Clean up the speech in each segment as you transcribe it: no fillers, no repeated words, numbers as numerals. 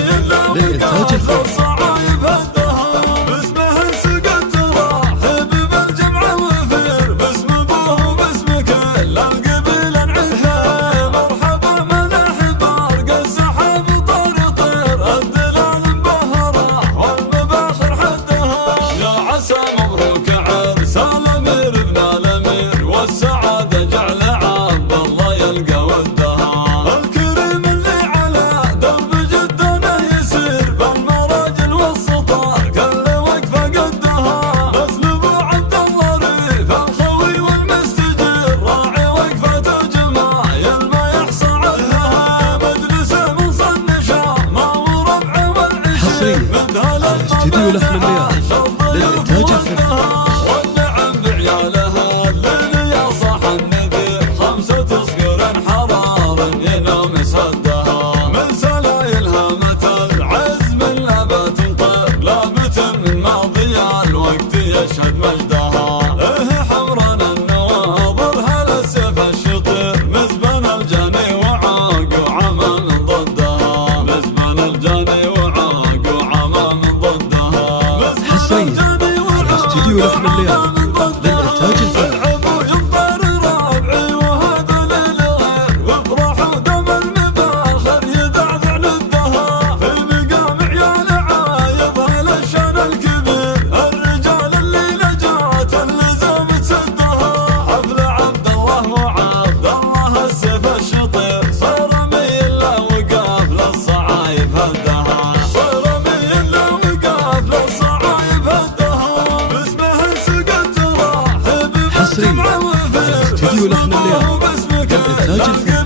للإنتاج الفني. استديو لحن الليالي للإنتاج الفني. والنعم بعيالها الليل يا صاح النذير، 5 صقور حرار ينام سدها، من سلايلها متى العزم لا تنطر، لابت من ماضي الوقت يشهد مجدها. حمرنا النواظرها للسيف الشطير، مزبن الجاني وعاق وعمى من ضدها، مزبن الجاني وعاق وعمى من ضدها. على استديو لحن الليالي للإنتاج الفني. على استديو لحن الليالي للإنتاج الفني.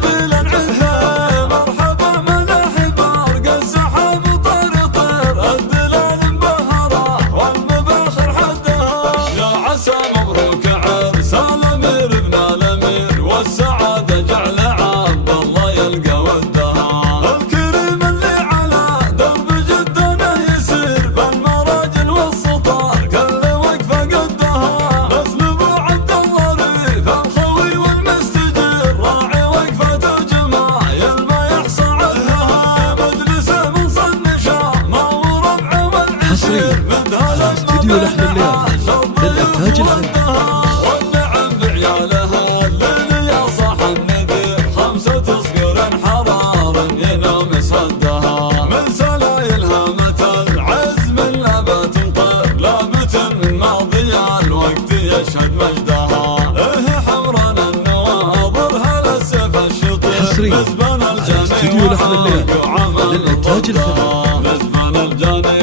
مرحبا ملاحب ارقى السحاب طير الدلال مبهره والمباخر حدها، يا عسى مبروك عرس الامير ابن الامير، والسعاده جعل عبد الله يلقى ودها. الكريم اللي على درب جدنا يسير، بالمراجل والسطار كل وقفه قدها، اسلوب عبد الله ريف الخوي والمستجير، راعي وقفه جماع ما يحصى عدها، مجلسه من صن شامه وربعه والعشير، على استديو لحن الليالي للإنتاج الفني. والنعم بعيالها الليل يا صاح النذير، 5 صقور حرار ينام سدها، من سلايلها متى العزم لا تنطر، لابت من ماضي الوقت يشهد مجدها. حمرنا النواظرها للسيف الشطير، مزبن على استديو لحن الليالي للإنتاج الفني. مزبن الجاني